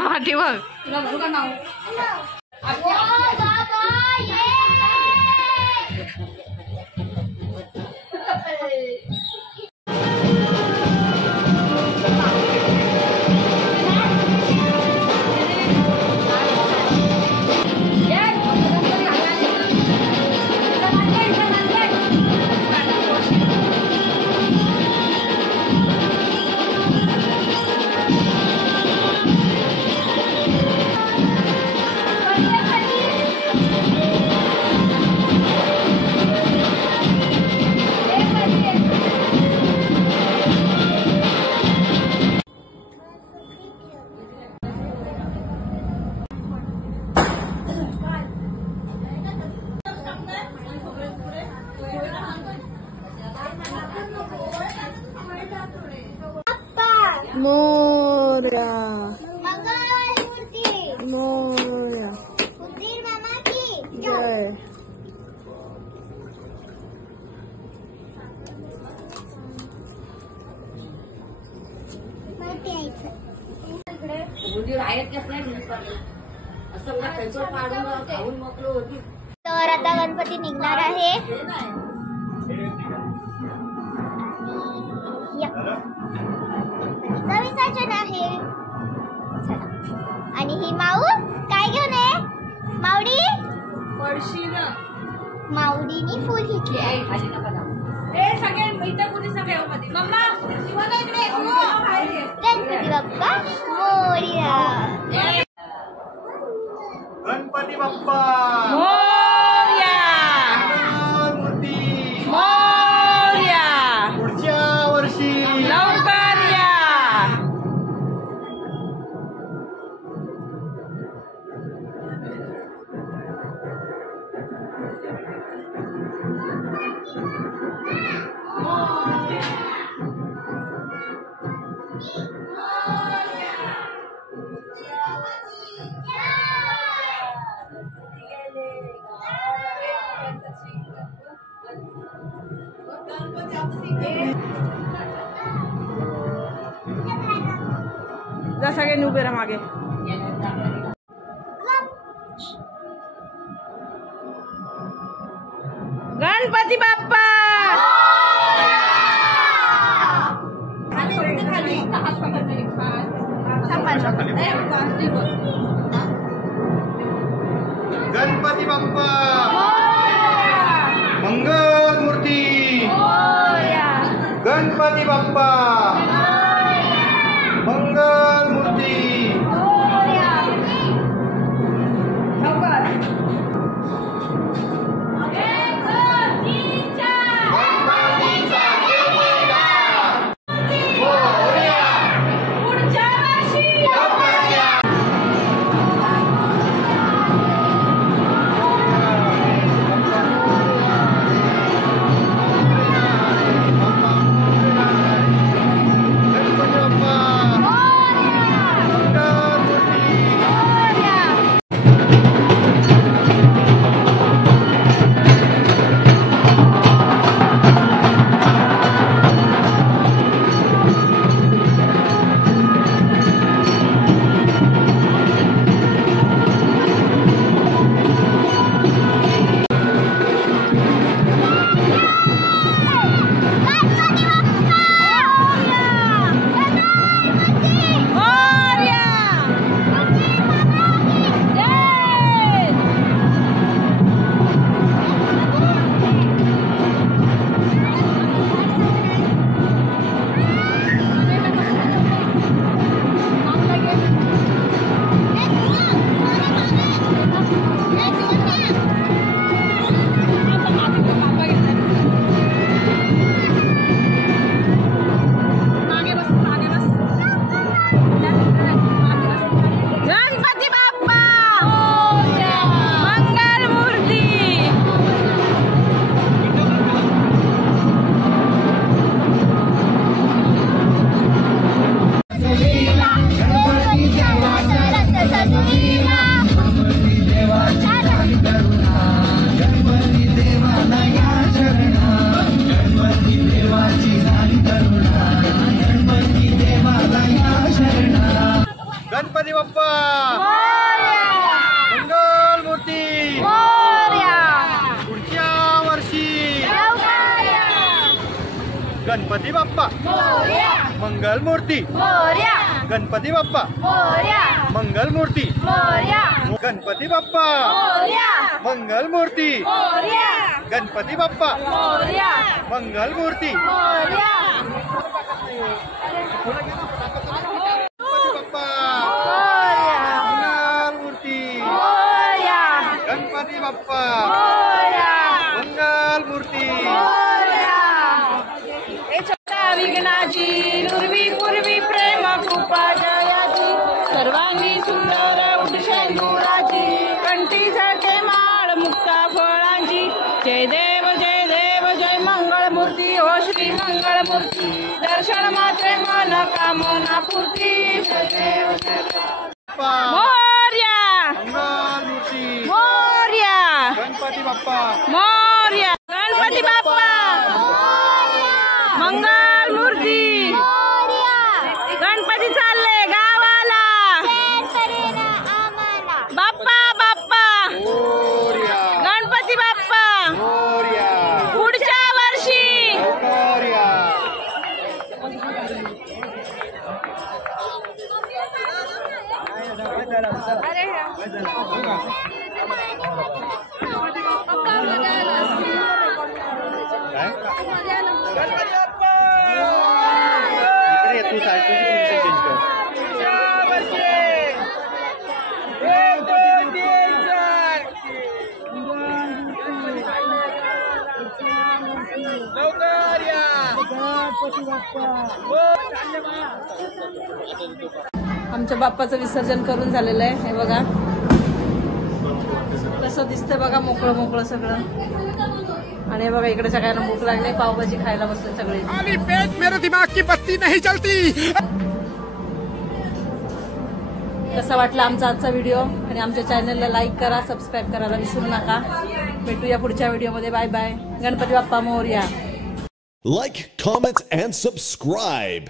हा ठेवा तुला बरोबर का नाव मोरया मंगलमूर्ती मोरया उदीर मामा की जय। तर आता गणपती निघणार आहे। विसर्जन आहे। आणि ही माऊ काय घेऊन आहे? मावडी मावडीनी फुल घेतली आहे। गणपती बाप्पा मोरया। गणपती बाप्पा मोरया मूर्ती मोरया पुढच्या वर्षी लवकर या। जा सगळ्यांनी उभे राहा मागे। गणपती बाप्पा गणपती बाप्पा मंगल मूर्ती गणपती बाप्पा मंगल मूर्ती मोरया गणपती बाप्पा मोरया मंगल मूर्ती मोरया गणपती बाप्पा मोरया मंगल मूर्ती मोरया गणपती बाप्पा मोरया मंगल मूर्ती मोरया गणपती बाप्पा मोरया मंगल मूर्ती मोरया गणपती बाप्पा मोरया मंगल मूर्ती मोरया हे छोट्या विघ्नाची नुरवी पूर्वी प्रेम कृपा जयाची सर्वांगी सुंदर उठशेंदुराची कंठी झळके माळ मुक्ता फळांची जय देव जय मंगळ मूर्ती हो श्री मंगळ मूर्ती दर्शन मात्रे मन कामना पूर्ती जय देव मोरया मंगल मूर्ती मोरया गणपती बाप्पा मोरया गणपती बाप्पा मंगल मूर्ती गणपती चालले गावाला बाप्पा बाप्पा मोरया गणपती बाप्पा मोरया पुढच्या वर्षी मोरया इकडे तू तुझी पोझिशन चेंज कर आमच्या बाप्पाचं विसर्जन करून झालेलं आहे. हे बघा कसं दिसतंय बघा, मोकळं मोकळं सगळं. आणि हे बघा इकडे सगळ्यांना भूक लागली, पावभाजी खायला बसले सगळे. खाली पेट मेरे दिमाग की बत्ती नहीं चलती. कसा वाटला आमचा आजचा व्हिडिओ, आणि आमच्या चॅनलला लाईक करा, सबस्क्राईब करायला विसरू नका. भेटूया पुढच्या व्हिडिओमध्ये. Bye bye. Ganpati Bappa Morya. Like, comment, and subscribe.